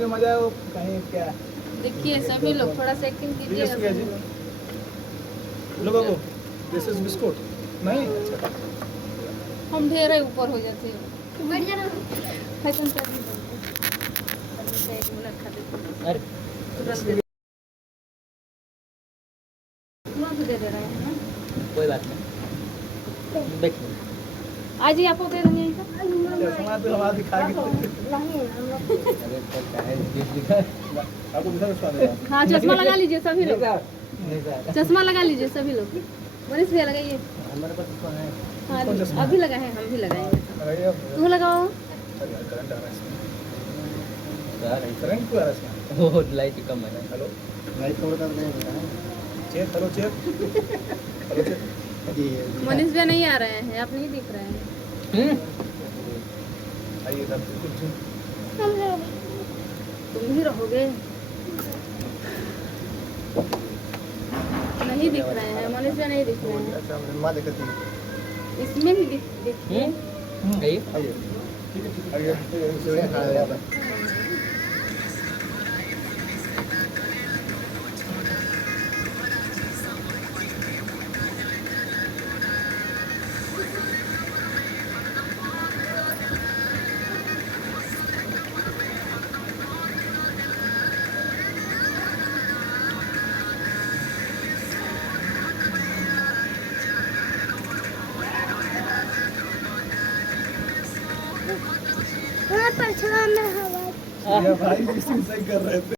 जो मजा है वो कहीं क्या है। देखिए सभी लोग थोड़ा सा एक्टिंग कीजिएगा Yes, सभी yes. लोग। लो बाबू, दिस इज बिस्कुट नहीं। अच्छा हम ढेर ऊपर हो जाते हैं। बैठ जाना। फैशन से भी बनते हैं। अभी से एक मिनट खाते हैं। अरे तुरंत दे तुरंत दे रहे हैं ना। कोई बात नहीं बैठ आज ही आपको दे देंगे इनका। चश्मा तो हमारा दिखा के नहीं हम लोग अरे तो क्या है बीच दिखा आपको दिखा चश्मा देगा। हाँ चश्मा लगा लीजिए सभी लोग। नहीं सर चश्मा लगा लीजिए सभी लोग। मनीष भैया लगाइए। हमारे पास तो है हाँ कौन चश्मा? अभी लगाए हम भी लगाएंगे। लगाइए आप। तू लगाओ। करंट आ रहा है इसमें। सर करंट क्यों आ रहा है इसमें? वो लाइट कम है हेलो लाइट कवर कर दें check hello check hello check. Manish भैया नहीं आ रहे हैं, आप नहीं दिख रहे हैं। आइए तब कुछ हम लोग तुम ही रहोगे। नहीं दिख रहे हैं, मनीष भैया नहीं दिख रहे हैं। अच्छा माँ देखती है इसमें भी दिखिए। आइए आइए आइए इसमें खड़ा है यहाँ वहाँ पर छवा में हवा ये भाई मिसिंग सही कर रहे थे।